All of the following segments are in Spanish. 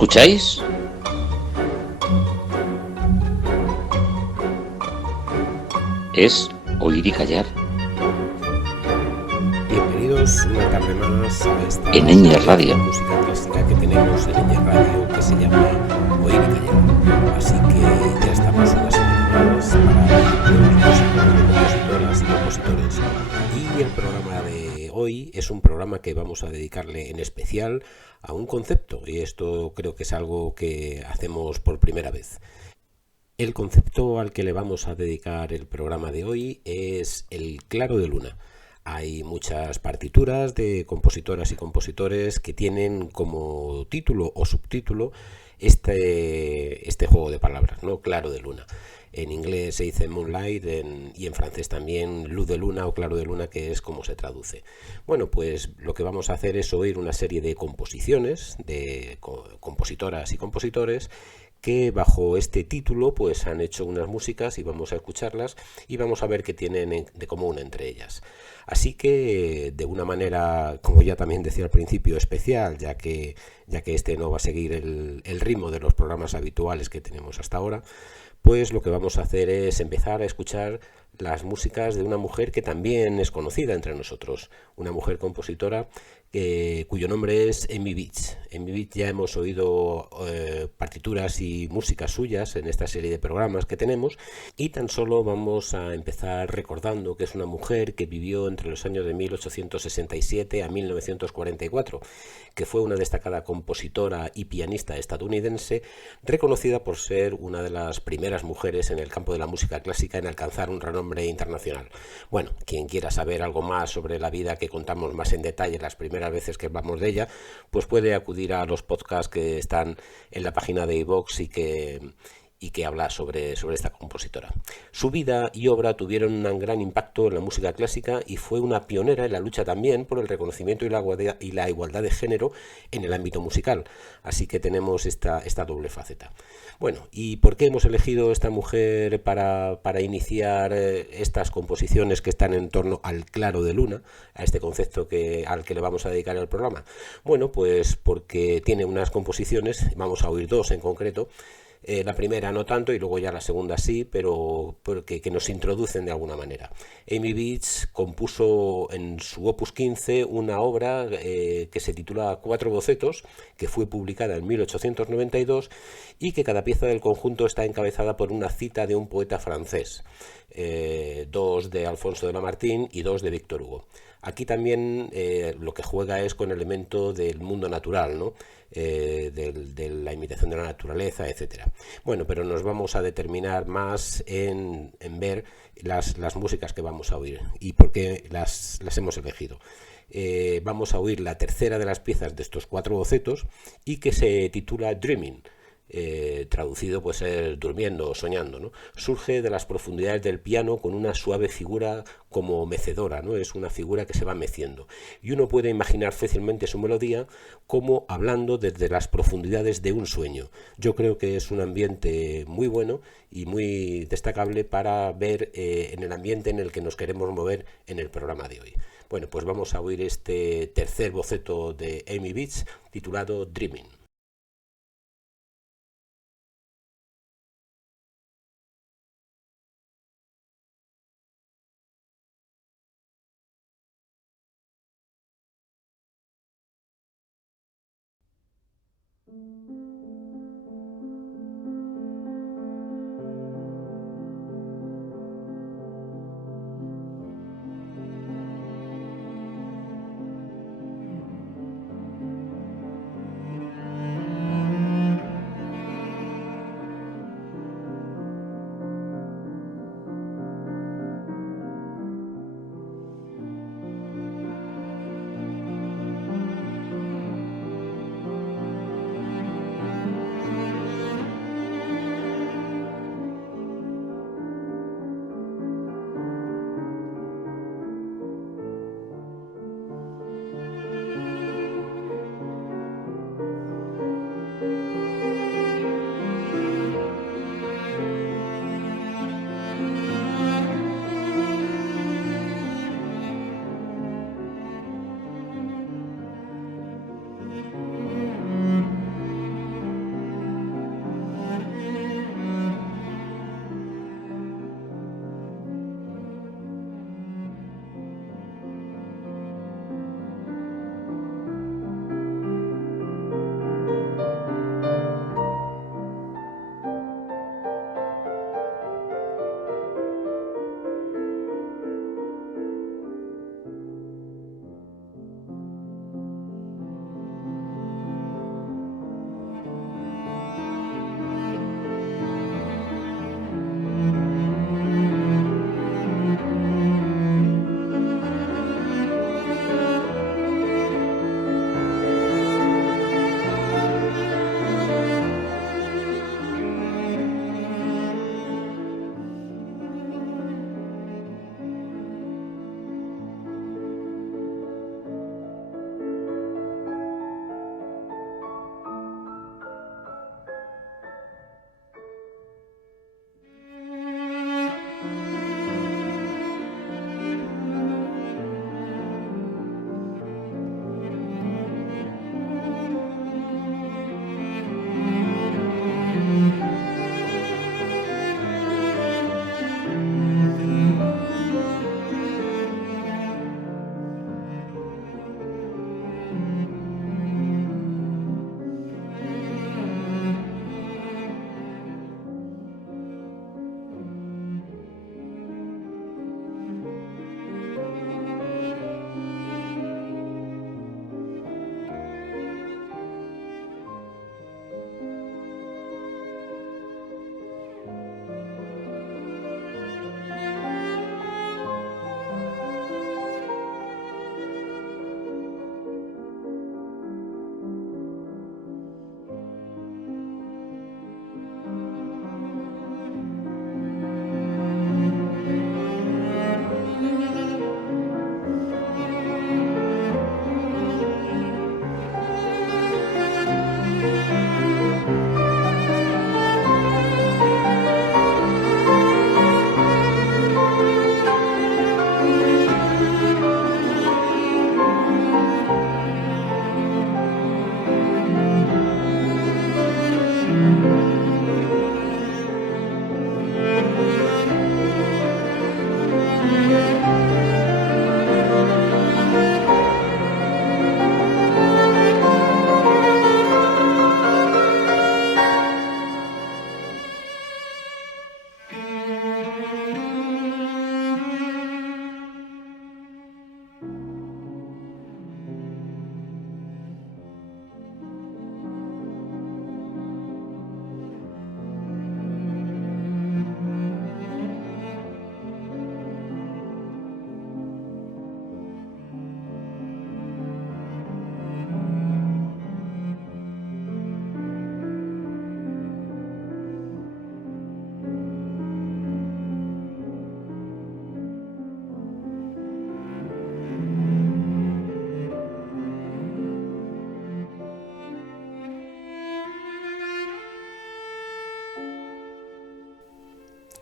escucháis? Es Oír y Callar. Bienvenidos una tarde más a esta En Ñes Radio. música clásica que tenemos en Ñes Radio, que se llama Oír y Callar. Así que ya estamos una semana más para nuevos músicos, compositoras y compositores. Y el programa de hoy es un programa que vamos a dedicarle en especial a un concepto, y esto creo que es algo que hacemos por primera vez. El concepto al que le vamos a dedicar el programa de hoy es el claro de luna. Hay muchas partituras de compositoras y compositores que tienen como título o subtítulo este juego de palabras, ¿no? Claro de luna. En inglés se dice moonlight y en francés también luz de luna o claro de luna, que es como se traduce. Bueno, pues lo que vamos a hacer es oír una serie de composiciones de compositoras y compositores que bajo este título pues han hecho unas músicas y vamos a escucharlas y vamos a ver qué tienen de común entre ellas. Así que de una manera, como ya también decía al principio, especial, ya que este no va a seguir el ritmo de los programas habituales que tenemos hasta ahora, pues lo que vamos a hacer es empezar a escuchar las músicas de una mujer que también es conocida entre nosotros, una mujer compositora cuyo nombre es Amy Beach. Amy Beach ya hemos oído partituras y músicas suyas en esta serie de programas que tenemos, y tan solo vamos a empezar recordando que es una mujer que vivió entre los años de 1867 a 1944, que fue una destacada compositora y pianista estadounidense, reconocida por ser una de las primeras mujeres en el campo de la música clásica en alcanzar un renombre internacional. Bueno, quien quiera saber algo más sobre la vida que contamos más en detalle las primeras veces que hablamos de ella, pues puede acudir a los podcasts que están en la página de iVoox y que habla sobre esta compositora. Su vida y obra tuvieron un gran impacto en la música clásica y fue una pionera en la lucha también por el reconocimiento y la igualdad de género en el ámbito musical. Así que tenemos esta doble faceta. Bueno, ¿y por qué hemos elegido esta mujer para iniciar estas composiciones que están en torno al claro de luna, a este concepto al que le vamos a dedicar el programa? Bueno, pues porque tiene unas composiciones, vamos a oír dos en concreto. La primera no tanto y luego ya la segunda sí, pero que nos introducen de alguna manera. Amy Beach compuso en su Opus 15 una obra que se titula Cuatro bocetos, que fue publicada en 1892 y que cada pieza del conjunto está encabezada por una cita de un poeta francés, dos de Alfonso de Lamartine y dos de Víctor Hugo. Aquí también lo que juega es con el elemento del mundo natural, ¿no? De la imitación de la naturaleza, etcétera. Bueno, pero nos vamos a determinar más en ver las músicas que vamos a oír y por qué las hemos elegido. Vamos a oír la tercera de las piezas de estos cuatro bocetos y que se titula Dreaming. Traducido pues durmiendo o soñando, ¿no? Surge de las profundidades del piano con una suave figura como mecedora, ¿no? Es una figura que se va meciendo y uno puede imaginar fácilmente su melodía como hablando desde las profundidades de un sueño. Yo creo que es un ambiente muy bueno y muy destacable para ver en el ambiente en el que nos queremos mover en el programa de hoy. Bueno, pues vamos a oír este tercer boceto de Amy Beach titulado Dreaming.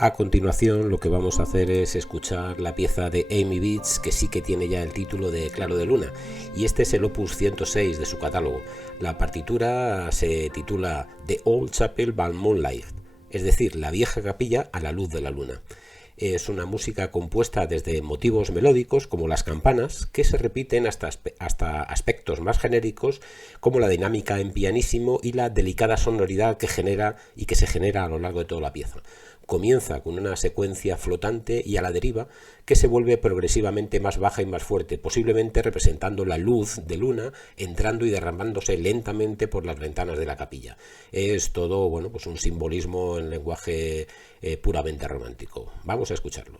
A continuación lo que vamos a hacer es escuchar la pieza de Amy Beach, que sí que tiene ya el título de Claro de Luna, y este es el opus 106 de su catálogo. La partitura se titula The Old Chapel by Moonlight, es decir, la vieja capilla a la luz de la luna. Es una música compuesta desde motivos melódicos como las campanas, que se repiten hasta aspectos más genéricos como la dinámica en pianísimo y la delicada sonoridad que genera y que se genera a lo largo de toda la pieza. Comienza con una secuencia flotante y a la deriva que se vuelve progresivamente más baja y más fuerte, posiblemente representando la luz de luna entrando y derramándose lentamente por las ventanas de la capilla. Es todo, bueno, pues un simbolismo en lenguaje puramente romántico. Vamos a escucharlo.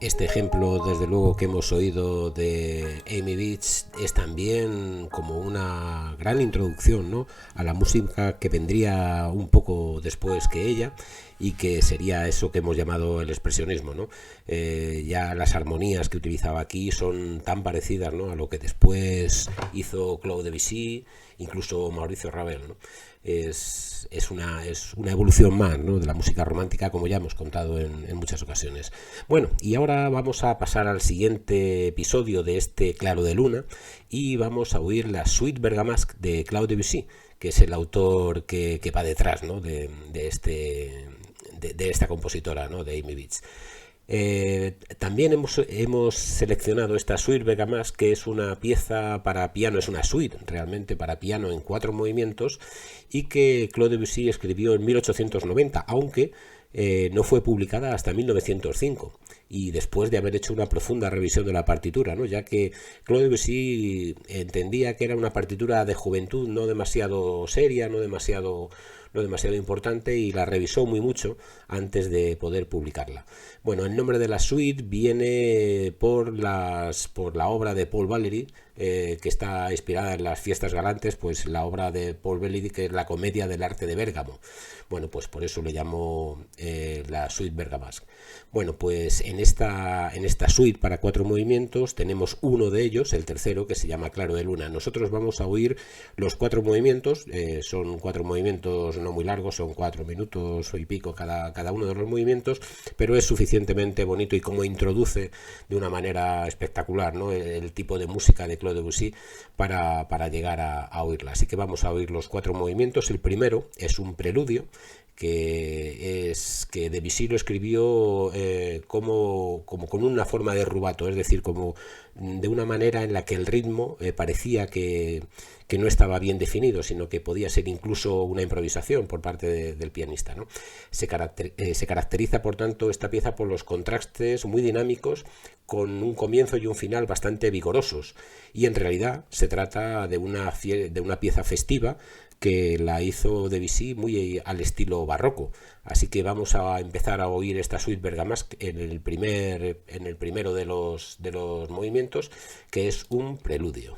Este ejemplo, desde luego, que hemos oído de Amy Beach es también como una gran introducción, ¿no?, a la música que vendría un poco después que ella y que sería eso que hemos llamado el expresionismo, ¿no? Ya las armonías que utilizaba aquí son tan parecidas, ¿no?, a lo que después hizo Claude Debussy, incluso Mauricio Ravel, ¿no? Es una evolución más, ¿no?, de la música romántica, como ya hemos contado en muchas ocasiones. Bueno, y ahora vamos a pasar al siguiente episodio de este Claro de Luna y vamos a oír la Suite Bergamasque de Claude Debussy, que es el autor que va detrás, ¿no?, de esta compositora, ¿no?, de Amy Beach. También hemos seleccionado esta suite Bergamasque, que es una pieza para piano, es una suite realmente para piano en 4 movimientos y que Claude Debussy escribió en 1890, aunque no fue publicada hasta 1905 y después de haber hecho una profunda revisión de la partitura, ¿no?, ya que Claude Debussy entendía que era una partitura de juventud, no demasiado seria, no demasiado importante, y la revisó muy mucho antes de poder publicarla. Bueno, el nombre de la suite viene por la obra de Paul Valéry, que está inspirada en las fiestas galantes, pues la obra de Paul Valéry, que es la comedia del arte de Bérgamo. Bueno, pues por eso le llamó la suite Bergamasque. Bueno, pues en esta suite para 4 movimientos tenemos uno de ellos, el tercero, que se llama Claro de Luna. Nosotros vamos a oír los 4 movimientos, son 4 movimientos no muy largos, son 4 minutos y pico cada uno de los movimientos, pero es suficientemente bonito y como introduce de una manera espectacular, ¿no?, el tipo de música de Claude Debussy para llegar a oírla. Así que vamos a oír los 4 movimientos. El primero es un preludio, que Debussy lo escribió como con una forma de rubato, es decir, como de una manera en la que el ritmo parecía que no estaba bien definido, sino que podía ser incluso una improvisación por parte del pianista, ¿no? Se caracteriza, por tanto, esta pieza por los contrastes muy dinámicos, con un comienzo y un final bastante vigorosos, y en realidad se trata de una pieza festiva que la hizo Debussy muy al estilo barroco. Así que vamos a empezar a oír esta suite Bergamasque en el primero de los movimientos, que es un preludio.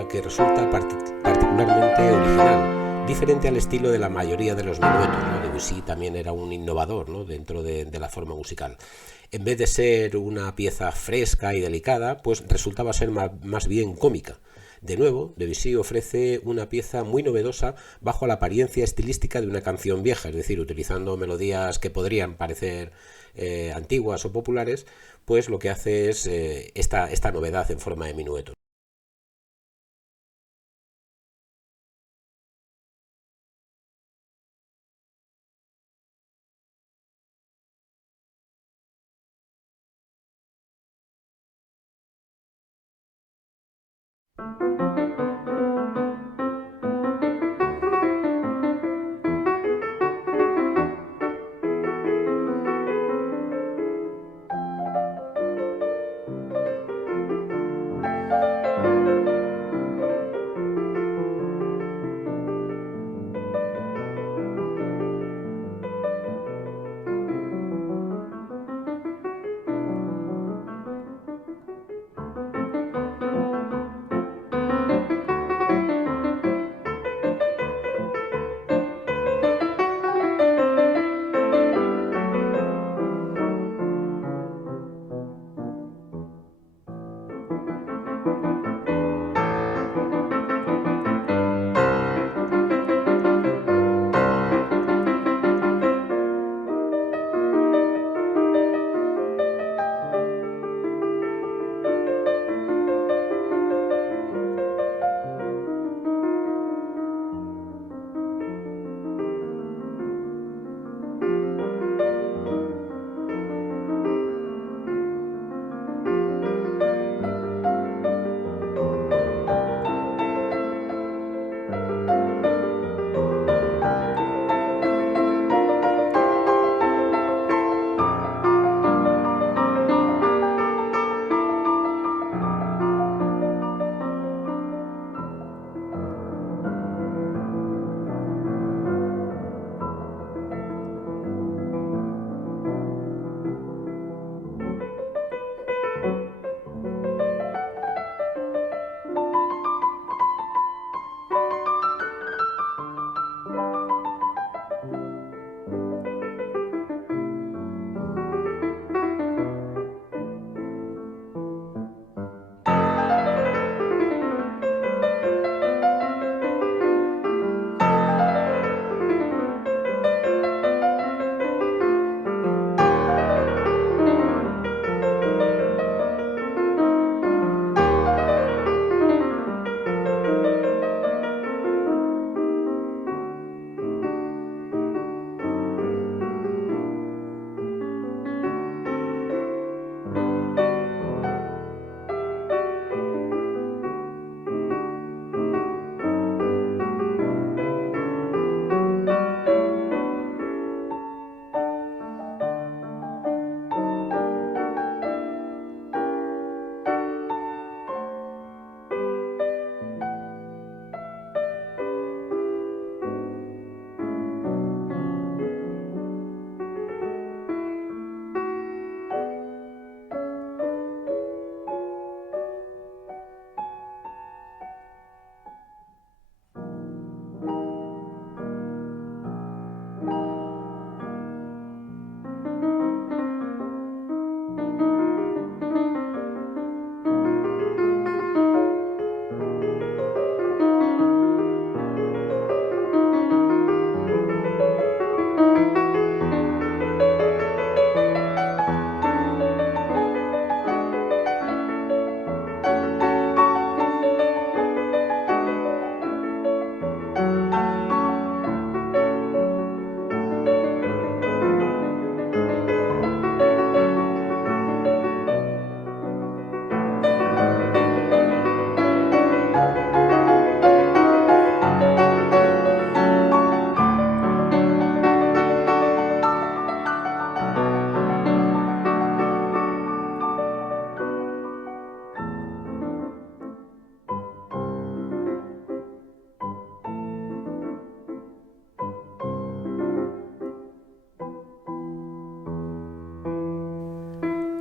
pieza que resulta particularmente original, diferente al estilo de la mayoría de los minuetos, ¿no? Debussy también era un innovador, ¿no? Dentro de la forma musical. En vez de ser una pieza fresca y delicada, pues resultaba ser más bien cómica. De nuevo, Debussy ofrece una pieza muy novedosa bajo la apariencia estilística de una canción vieja, es decir, utilizando melodías que podrían parecer antiguas o populares, pues lo que hace es esta novedad en forma de minueto.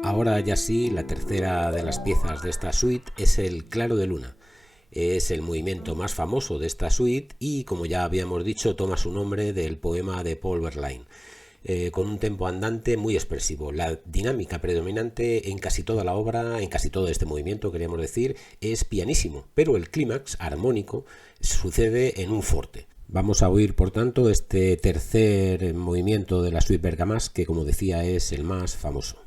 Ahora ya sí, la tercera de las piezas de esta suite es el Claro de Luna. Es el movimiento más famoso de esta suite y, como ya habíamos dicho, toma su nombre del poema de Paul Verlaine. Con un tempo andante muy expresivo. La dinámica predominante en casi toda la obra, en casi todo este movimiento, queríamos decir, es pianísimo, pero el clímax armónico sucede en un forte. Vamos a oír, por tanto, este tercer movimiento de la suite Bergamasque, que, como decía, es el más famoso.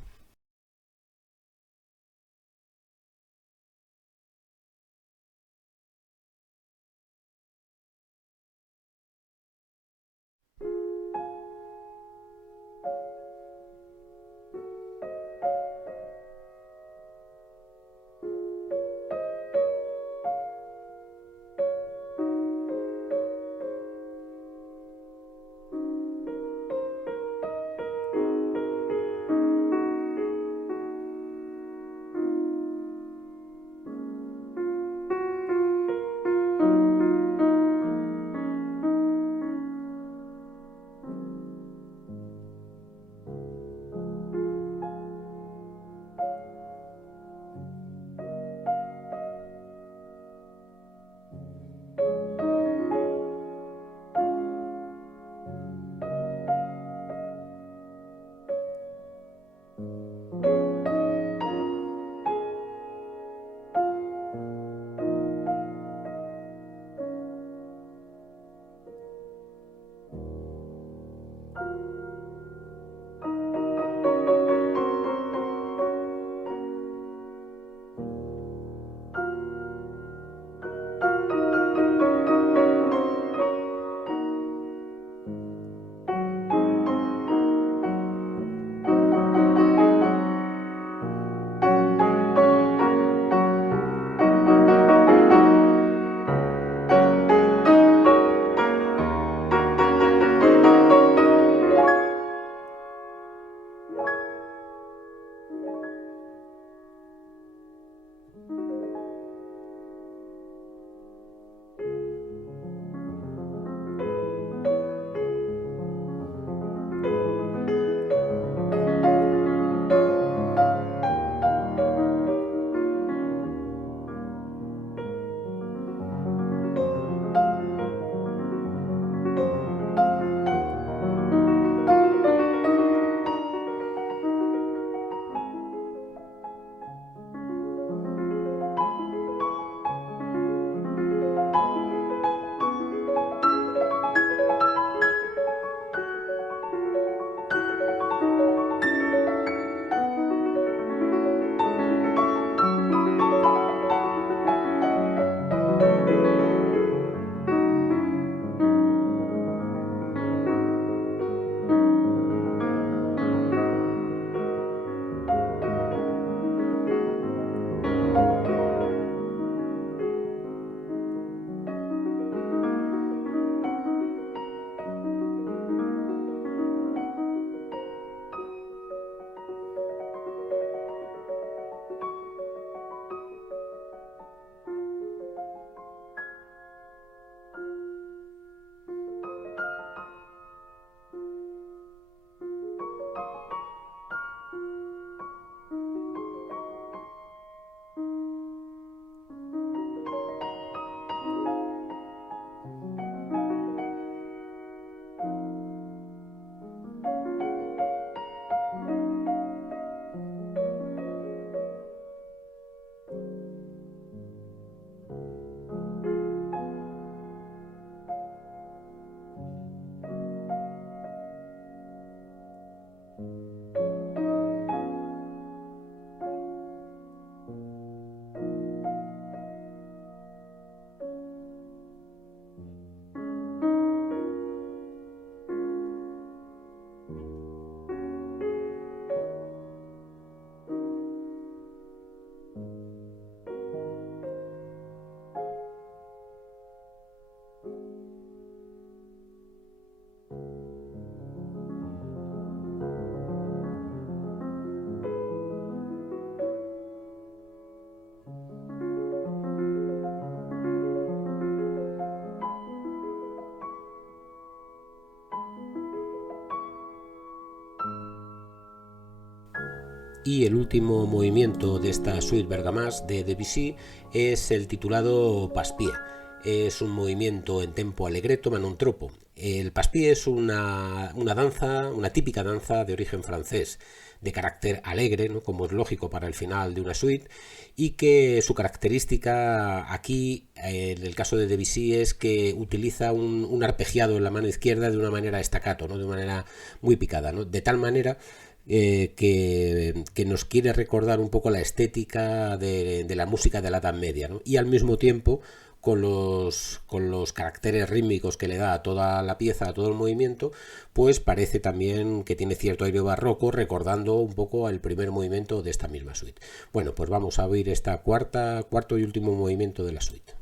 Y el último movimiento de esta suite Bergamasque de Debussy es el titulado Passepied. Es un movimiento en tempo allegretto ma non troppo. El passepied es una danza, una típica danza de origen francés, de carácter alegre, ¿no? Como es lógico para el final de una suite, y que su característica aquí, en el caso de Debussy, es que utiliza un arpegiado en la mano izquierda de una manera staccato, ¿no? De una manera muy picada, ¿no? De tal manera que nos quiere recordar un poco la estética de la música de la Edad Media, ¿no? Y al mismo tiempo con los caracteres rítmicos que le da a toda la pieza, a todo el movimiento, pues parece también que tiene cierto aire barroco, recordando un poco al primer movimiento de esta misma suite. Bueno, pues vamos a oír esta cuarto y último movimiento de la suite.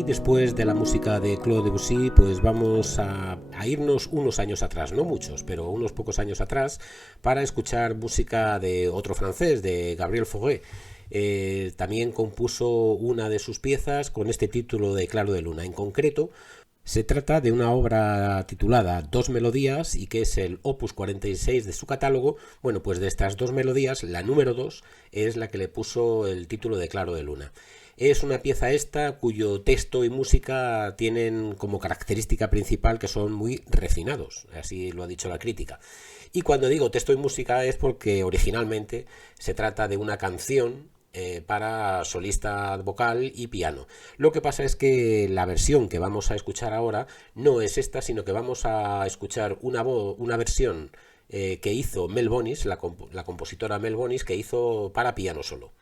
Y después de la música de Claude Debussy, pues vamos a irnos unos años atrás, no muchos, pero unos pocos años atrás, para escuchar música de otro francés, de Gabriel Fauré. También compuso una de sus piezas con este título de Claro de Luna. En concreto, se trata de una obra titulada Dos Melodías y que es el opus 46 de su catálogo. Bueno, pues de estas dos melodías, la número 2 es la que le puso el título de Claro de Luna. Es una pieza esta cuyo texto y música tienen como característica principal que son muy refinados, así lo ha dicho la crítica. Y cuando digo texto y música es porque originalmente se trata de una canción para solista vocal y piano. Lo que pasa es que la versión que vamos a escuchar ahora no es esta, sino que vamos a escuchar una versión que hizo Mel Bonis, la compositora Mel Bonis, que hizo para piano solo.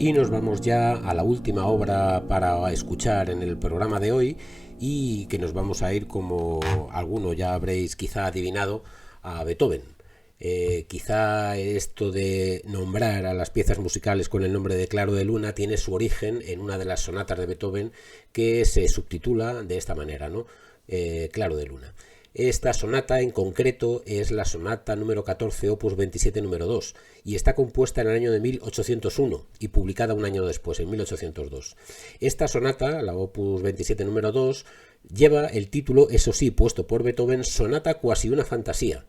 Y nos vamos ya a la última obra para escuchar en el programa de hoy y que nos vamos a ir, como alguno ya habréis quizá adivinado, a Beethoven. Quizá esto de nombrar a las piezas musicales con el nombre de Claro de Luna tiene su origen en una de las sonatas de Beethoven que se subtitula de esta manera, ¿no? Claro de Luna. Esta sonata en concreto es la sonata número 14, opus 27, número 2, y está compuesta en el año de 1801 y publicada un año después, en 1802. Esta sonata, la opus 27, número 2, lleva el título, eso sí, puesto por Beethoven, Sonata cuasi una fantasía.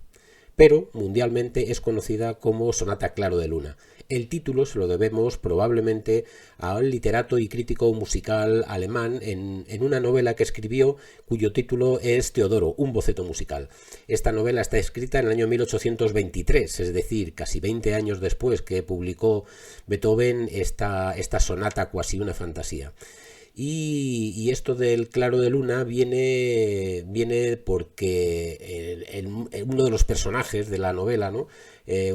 pero mundialmente es conocida como Sonata Claro de Luna. El título se lo debemos probablemente a un literato y crítico musical alemán en una novela que escribió cuyo título es Teodoro, un boceto musical. Esta novela está escrita en el año 1823, es decir, casi 20 años después que publicó Beethoven esta sonata cuasi una fantasía. Y esto del claro de luna viene porque uno de los personajes de la novela, ¿no?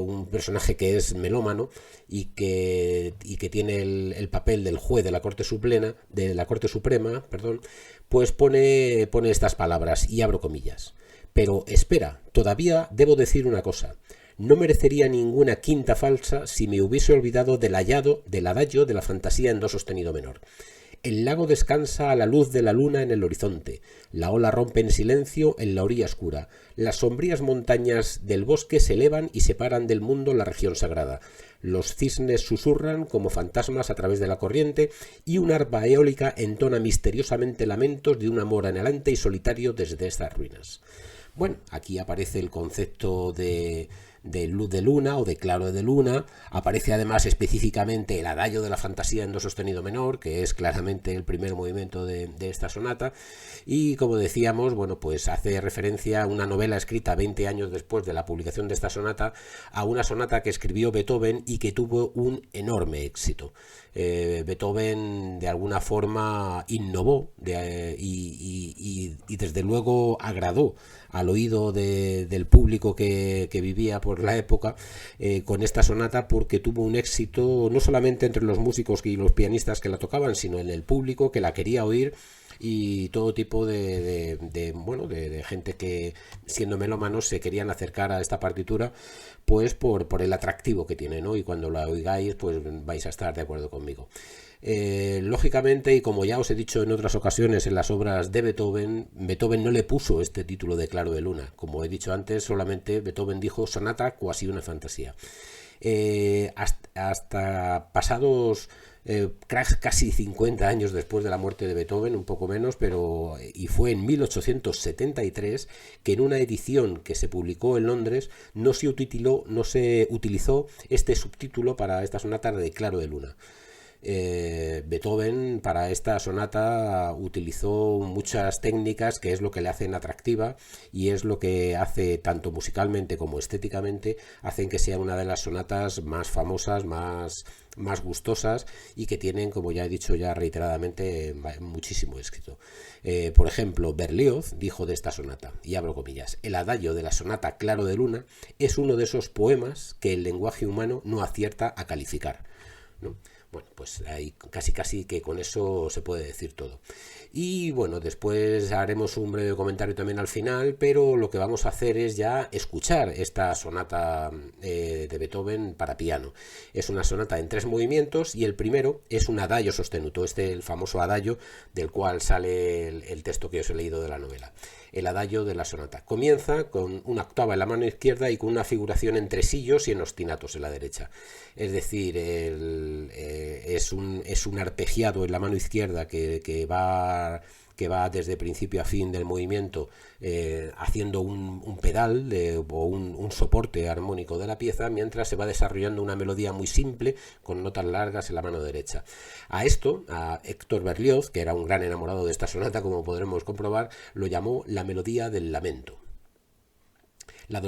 Un personaje que es melómano y que tiene el papel del juez de la Corte Suprema, perdón, pues pone estas palabras, y abro comillas. Pero espera, todavía debo decir una cosa. No merecería ninguna quinta falsa si me hubiese olvidado del adagio de la fantasía en do sostenido menor. El lago descansa a la luz de la luna en el horizonte. La ola rompe en silencio en la orilla oscura. Las sombrías montañas del bosque se elevan y separan del mundo la región sagrada. Los cisnes susurran como fantasmas a través de la corriente y una arpa eólica entona misteriosamente lamentos de un amor anhelante y solitario desde estas ruinas. Bueno, aquí aparece el concepto de luz de luna o de claro de luna. Aparece además específicamente el adagio de la fantasía en do sostenido menor, que es claramente el primer movimiento de esta sonata. Y como decíamos, bueno, pues hace referencia a una novela escrita 20 años después de la publicación de esta sonata, a una sonata que escribió Beethoven y que tuvo un enorme éxito. Beethoven de alguna forma innovó y desde luego agradó al oído del público que vivía por la época con esta sonata, porque tuvo un éxito no solamente entre los músicos y los pianistas que la tocaban, sino en el público que la quería oír, y todo tipo de gente que, siendo melómanos, se querían acercar a esta partitura pues por el atractivo que tiene, ¿no? Y cuando la oigáis pues vais a estar de acuerdo conmigo. Lógicamente, y como ya os he dicho en otras ocasiones en las obras de Beethoven no le puso este título de Claro de Luna. Como he dicho antes, solamente Beethoven dijo sonata cuasi una fantasía. Hasta pasados casi 50 años después de la muerte de Beethoven, un poco menos, y fue en 1873 que en una edición que se publicó en Londres no se utilizó este subtítulo para esta sonata de Claro de Luna. Beethoven para esta sonata utilizó muchas técnicas, que es lo que le hacen atractiva y es lo que hace, tanto musicalmente como estéticamente, hacen que sea una de las sonatas más famosas, más gustosas, y que tienen, como ya he dicho ya reiteradamente, muchísimo éxito. Por ejemplo, Berlioz dijo de esta sonata, y abro comillas: el adagio de la sonata Claro de Luna es uno de esos poemas que el lenguaje humano no acierta a calificar, ¿no? Bueno, pues ahí casi que con eso se puede decir todo. Y bueno, después haremos un breve comentario también al final, pero lo que vamos a hacer es ya escuchar esta sonata de Beethoven para piano. Es una sonata en 3 movimientos y el primero es un adagio sostenuto, el famoso adagio del cual sale el texto que os he leído de la novela. El adagio de la sonata comienza con una octava en la mano izquierda y con una figuración en tresillos y en ostinatos en la derecha. Es decir, es un arpegiado en la mano izquierda que va desde principio a fin del movimiento haciendo un pedal o un soporte armónico de la pieza, mientras se va desarrollando una melodía muy simple con notas largas en la mano derecha. A esto, a Héctor Berlioz, que era un gran enamorado de esta sonata, como podremos comprobar, lo llamó la melodía del lamento. La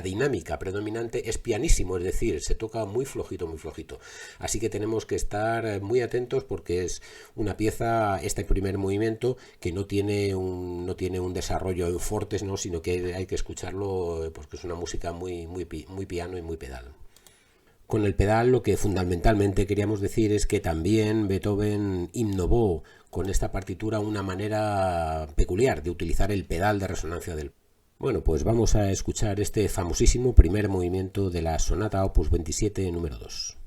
dinámica predominante es pianísimo, es decir, se toca muy flojito, muy flojito. Así que tenemos que estar muy atentos porque es una pieza, este primer movimiento, que no tiene un desarrollo en fortes, ¿no? Sino que hay que escucharlo porque es una música muy piano y muy pedal. Con el pedal lo que fundamentalmente queríamos decir es que también Beethoven innovó con esta partitura una manera peculiar de utilizar el pedal de resonancia del... Bueno, pues vamos a escuchar este famosísimo primer movimiento de la sonata Opus 27 número 2.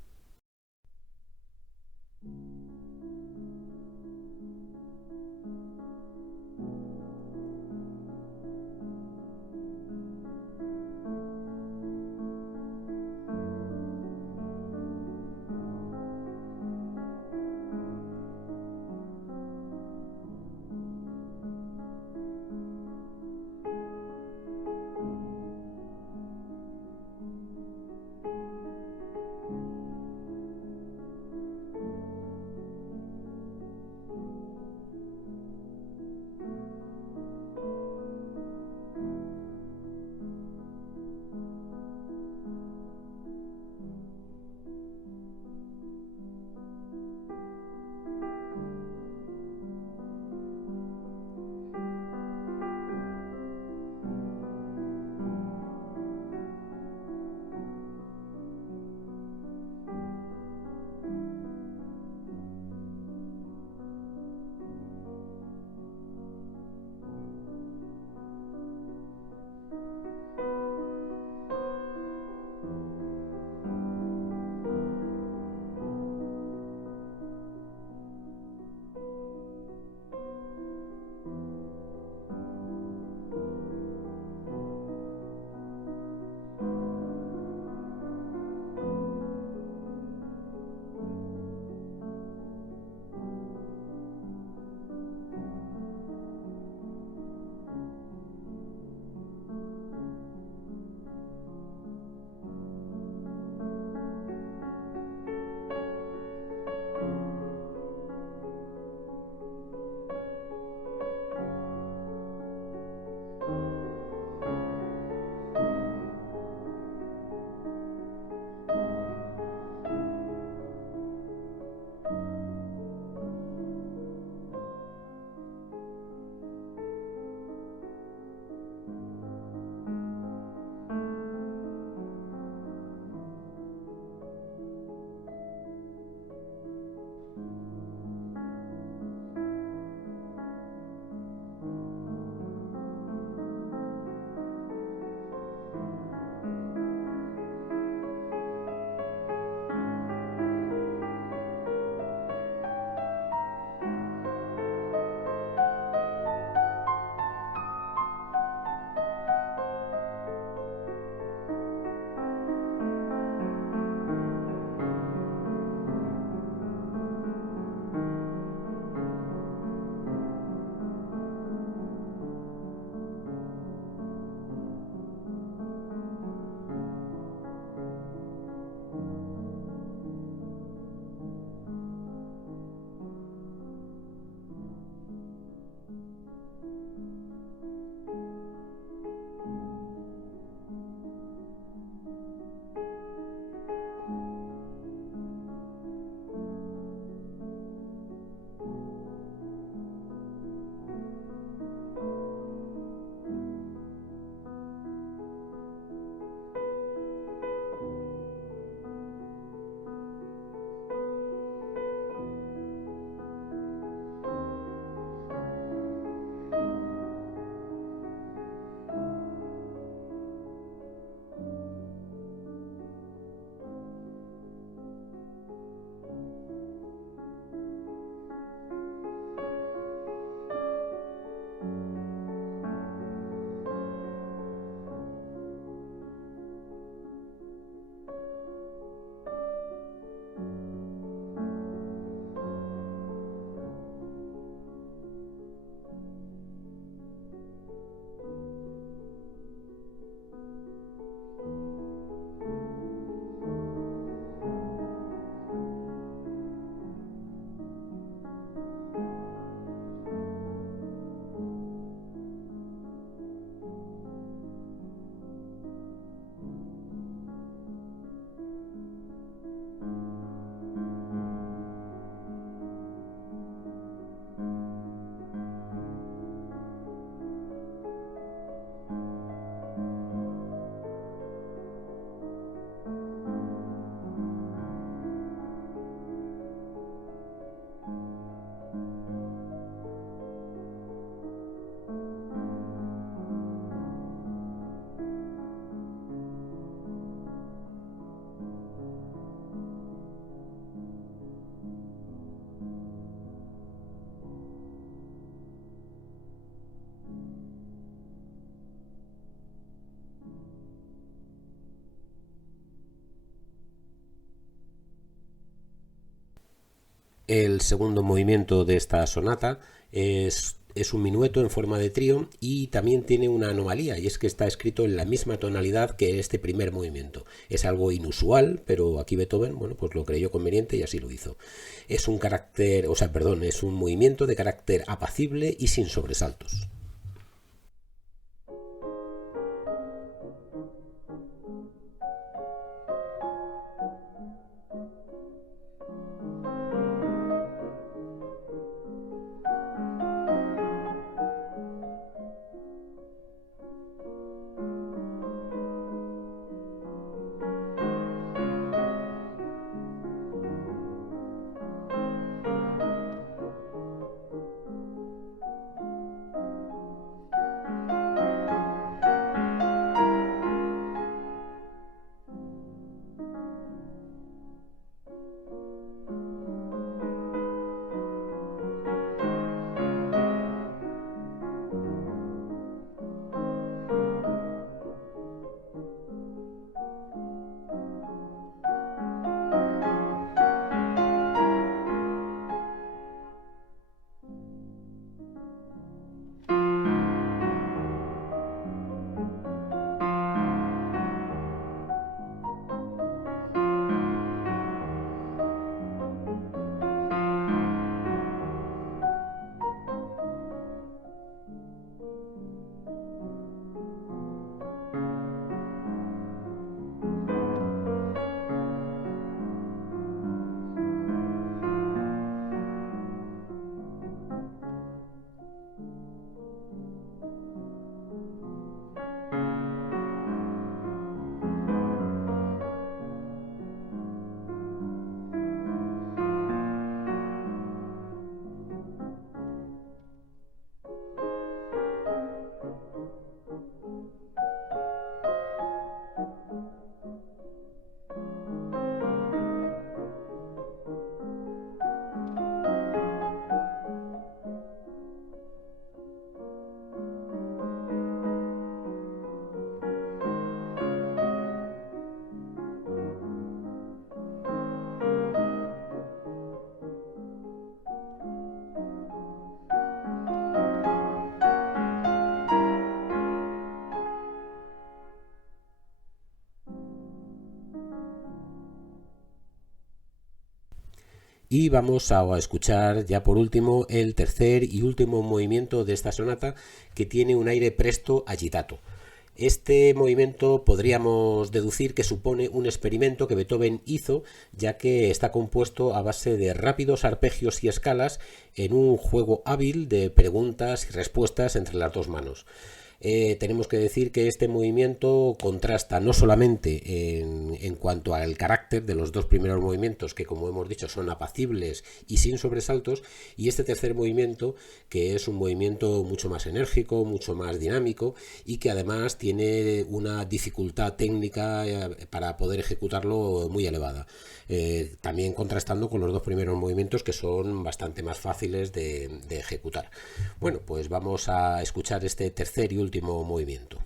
El segundo movimiento de esta sonata es un minueto en forma de trío y también tiene una anomalía, y es que está escrito en la misma tonalidad que este primer movimiento. Es algo inusual, pero aquí Beethoven, bueno, pues lo creyó conveniente y así lo hizo. Es un carácter, o sea, perdón, es un movimiento de carácter apacible y sin sobresaltos. Y vamos a escuchar ya por último el tercer y último movimiento de esta sonata, que tiene un aire presto agitato. Este movimiento podríamos deducir que supone un experimento que Beethoven hizo, ya que está compuesto a base de rápidos arpegios y escalas en un juego hábil de preguntas y respuestas entre las dos manos. Tenemos que decir que este movimiento contrasta no solamente en cuanto al carácter de los dos primeros movimientos, que como hemos dicho son apacibles y sin sobresaltos, y este tercer movimiento, que es un movimiento mucho más enérgico, mucho más dinámico, y que además tiene una dificultad técnica para poder ejecutarlo muy elevada. También contrastando con los dos primeros movimientos, que son bastante más fáciles de ejecutar. Bueno, pues vamos a escuchar este tercer y último movimiento.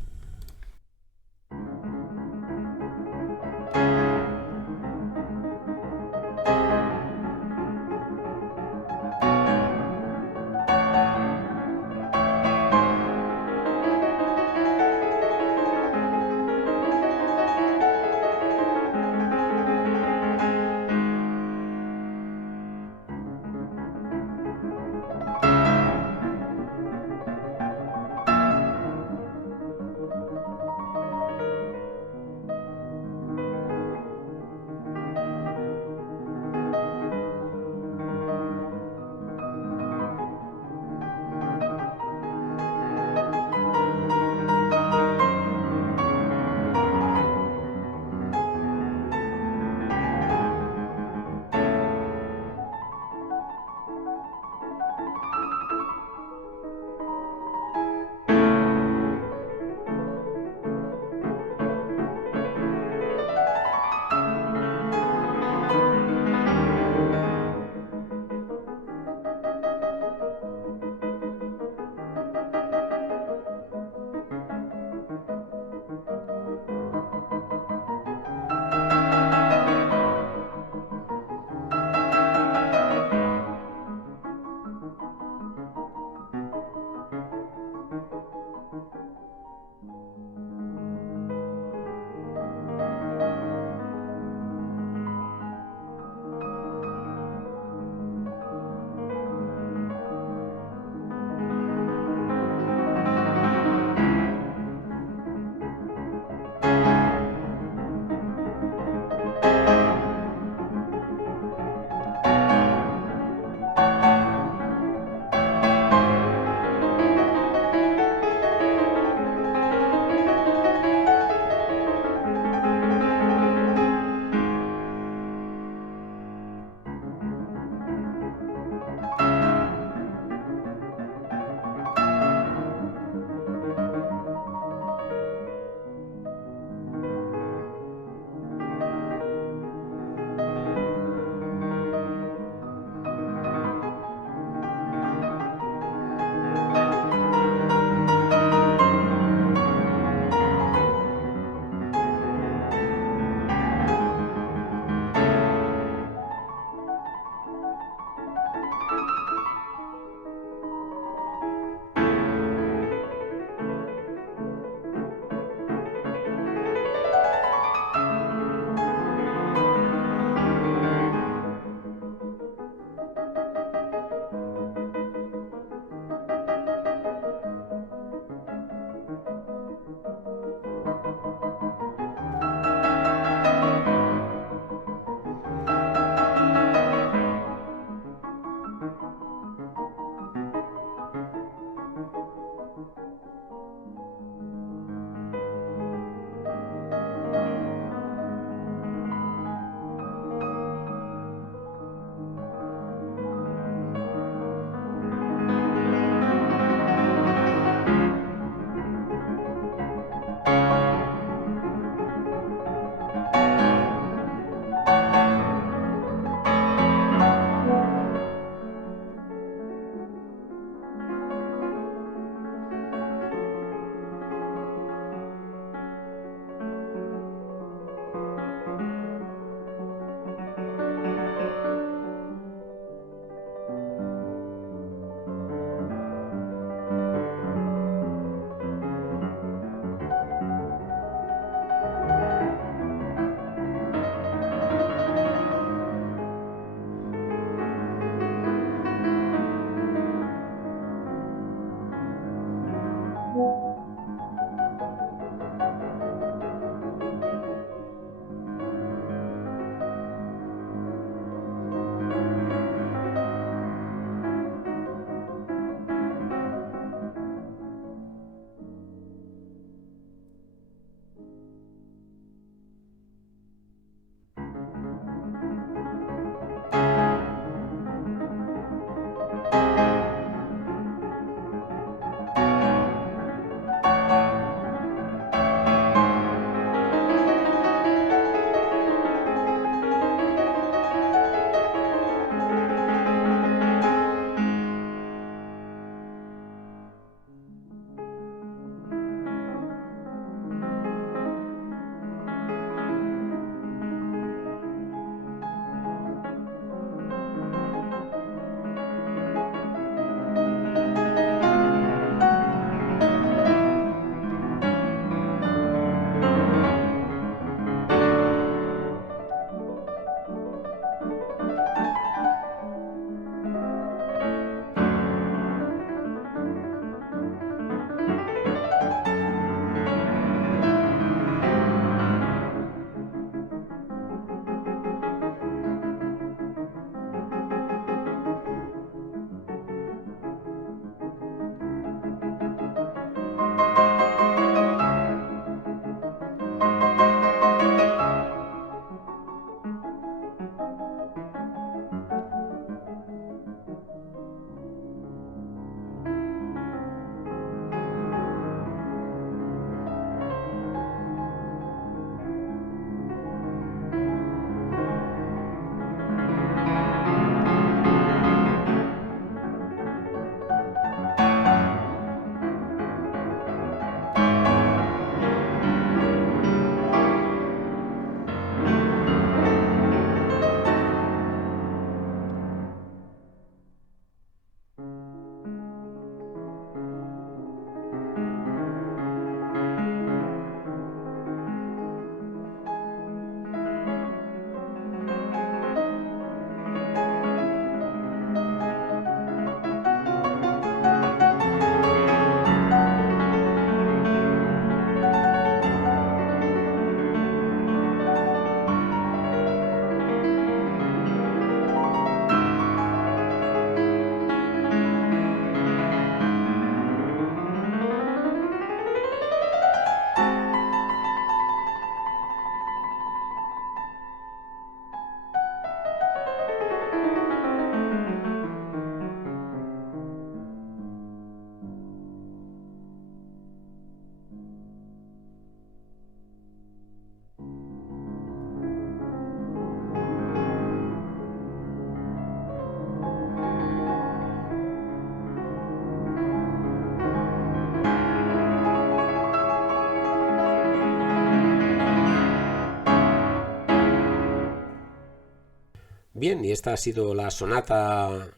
Bien, y esta ha sido la sonata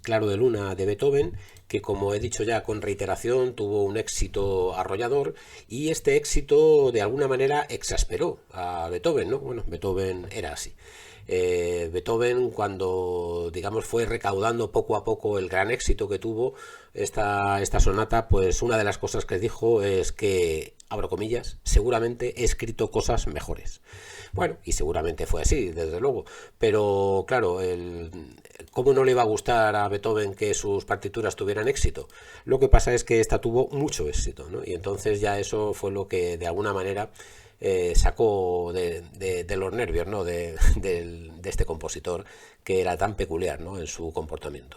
Claro de Luna de Beethoven, que como he dicho ya con reiteración tuvo un éxito arrollador, y este éxito de alguna manera exasperó a Beethoven, ¿no? Bueno, Beethoven era así. Beethoven, cuando digamos fue recaudando poco a poco el gran éxito que tuvo esta sonata, pues una de las cosas que dijo es que, abro comillas, seguramente he escrito cosas mejores. Bueno, y seguramente fue así, desde luego, pero claro, ¿cómo no le iba a gustar a Beethoven que sus partituras tuvieran éxito? Lo que pasa es que esta tuvo mucho éxito, ¿no? Y entonces ya eso fue lo que de alguna manera sacó de los nervios, ¿no? de este compositor, que era tan peculiar, ¿no? En su comportamiento.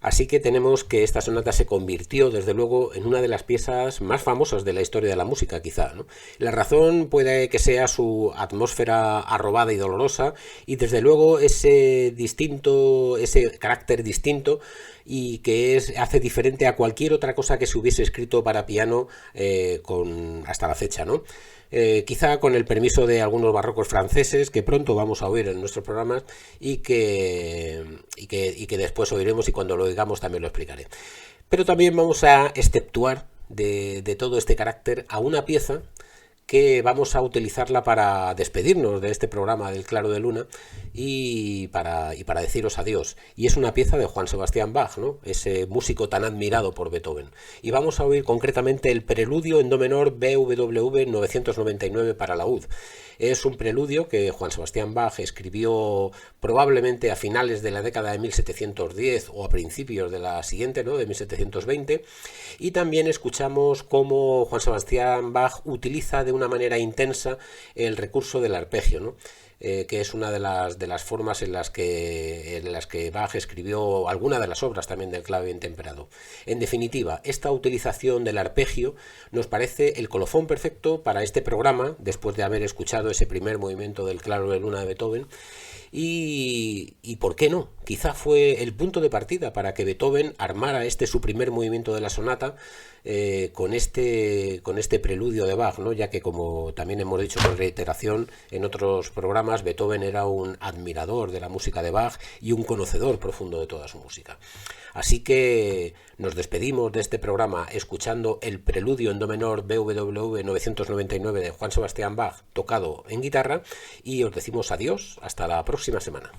Así que tenemos que esta sonata se convirtió, desde luego, en una de las piezas más famosas de la historia de la música, quizá, ¿no? La razón puede que sea su atmósfera arrobada y dolorosa, y desde luego ese carácter distinto, y que hace diferente a cualquier otra cosa que se hubiese escrito para piano hasta la fecha, ¿no? Quizá con el permiso de algunos barrocos franceses que pronto vamos a oír en nuestros programas y que después oiremos, y cuando lo oigamos también lo explicaré. Pero también vamos a exceptuar de todo este carácter a una pieza que vamos a utilizarla para despedirnos de este programa del Claro de Luna y para deciros adiós. Y es una pieza de Johann Sebastian Bach, ¿no? Ese músico tan admirado por Beethoven. Y vamos a oír concretamente el preludio en do menor BWV 999 para laúd. Es un preludio que Johann Sebastian Bach escribió probablemente a finales de la década de 1710 o a principios de la siguiente, ¿no? De 1720. Y también escuchamos cómo Johann Sebastian Bach utiliza de una manera intensa el recurso del arpegio, ¿no? Que es una de las formas en las que Bach escribió alguna de las obras también del clave bien temperado. En definitiva, esta utilización del arpegio nos parece el colofón perfecto para este programa, después de haber escuchado ese primer movimiento del Claro de Luna de Beethoven. Y ¿por qué no? Quizá fue el punto de partida para que Beethoven armara su primer movimiento de la sonata con este preludio de Bach, ¿no? Ya que, como también hemos dicho con reiteración en otros programas, Beethoven era un admirador de la música de Bach y un conocedor profundo de toda su música. Así que nos despedimos de este programa escuchando el preludio en do menor BWV 999 de Johann Sebastian Bach, tocado en guitarra, y os decimos adiós hasta la próxima semana.